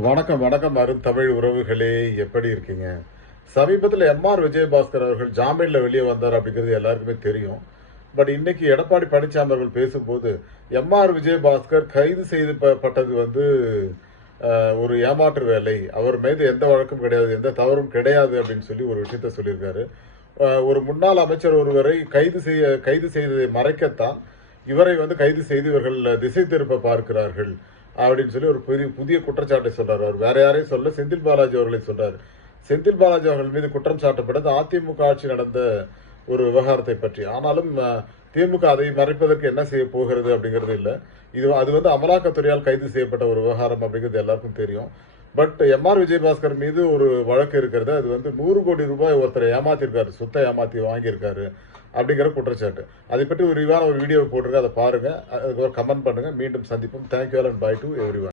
வணக்கம் வணக்கம் தமிழ் உறவுகளே, எப்படி இருக்கீங்க? சமீபத்தில் எம்ஆர் விஜயபாஸ்கர் அவர்கள் ஜாமீன்ல வெளியே வந்தார் அப்படிங்கிறது எல்லாருக்குமே தெரியும். பட் இன்னைக்கு எடப்பாடி பழனிசாமி அவர்கள் பேசும்போது எம்ஆர் விஜயபாஸ்கர் கைது செய்யப்பட்டது ஒரு ஏமாற்று வேலை, அவர் மீது எந்த வழக்கும் கிடையாது, எந்த தவறும் கிடையாது அப்படின்னு சொல்லி ஒரு விஷயத்த சொல்லியிருக்காரு. ஒரு முன்னாள் அமைச்சர் ஒருவரை கைது செய்ததை மறைக்கத்தான் இவரை கைது செய்து இவர்கள் திசை திருப்ப பார்க்கிறார்கள் அப்படின்னு சொல்லி ஒரு புதிய குற்றச்சாட்டை சொல்றாரு. அவர் வேற யாரையும் சொல்ல, செந்தில் பாலாஜி அவர்களை சொல்றாரு. செந்தில் பாலாஜி அவர்கள் மீது குற்றம் சாட்டப்பட்டது அதிமுக ஆட்சி நடந்த ஒரு விவகாரத்தை பற்றி. ஆனாலும் திமுக அதை மறைப்பதற்கு என்ன செய்ய போகிறது அப்படிங்கிறது இல்லை. அது அமலாக்கத்துறையால் கைது செய்யப்பட்ட ஒரு விவகாரம் அப்படிங்கிறது எல்லாருக்கும் தெரியும். பட் எம்ஆர் விஜயபாஸ்கர் மீது ஒரு வழக்கு இருக்கிறது. அது 100 கோடி ரூபாய் ஒருத்தரை ஏமாத்திருக்காரு, சொத்தை ஏமாத்தி வாங்கியிருக்காரு அப்படிங்கிற குற்றச்சாட்டு. அதை பற்றி ஒரு விரிவான வீடியோ போட்டிருக்க, அதை பாருங்க, அதுக்கு ஒரு கமெண்ட் பண்ணுங்க. மீண்டும் சந்திப்போம். Thank you all and bye to every one.